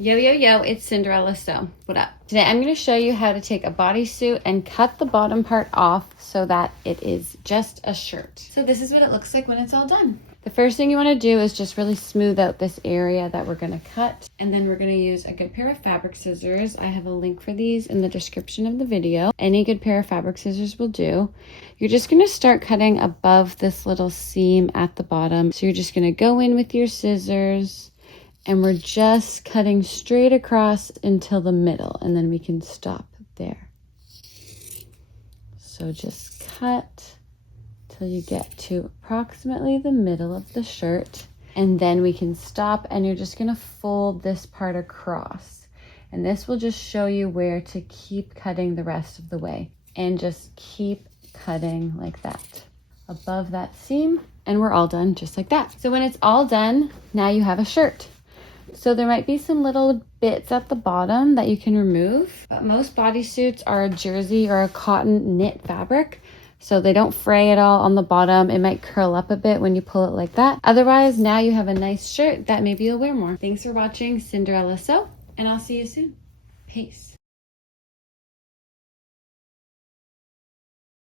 Yo, yo, yo, it's Cinderella Sew. What up? Today I'm going to show you how to take a bodysuit and cut the bottom part off so that it is just a shirt. So this is what it looks like when it's all done. The first thing you want to do is just really smooth out this area that we're going to cut. And then we're going to use a good pair of fabric scissors. I have a link for these in the description of the video. Any good pair of fabric scissors will do. You're just going to start cutting above this little seam at the bottom. So you're just going to go in with your scissors. And we're just cutting straight across until the middle, and then we can stop there. So just cut till you get to approximately the middle of the shirt, and then we can stop, and you're just gonna fold this part across. And this will just show you where to keep cutting the rest of the way. And just keep cutting like that, above that seam, and we're all done just like that. So when it's all done, now you have a shirt. So there might be some little bits at the bottom that you can remove, but most bodysuits are a jersey or a cotton knit fabric, so they don't fray at all on the bottom. It might curl up a bit when you pull it like that. Otherwise, now you have a nice shirt that maybe you'll wear more. Thanks for watching Cinderella Sew, and I'll see you soon. Peace.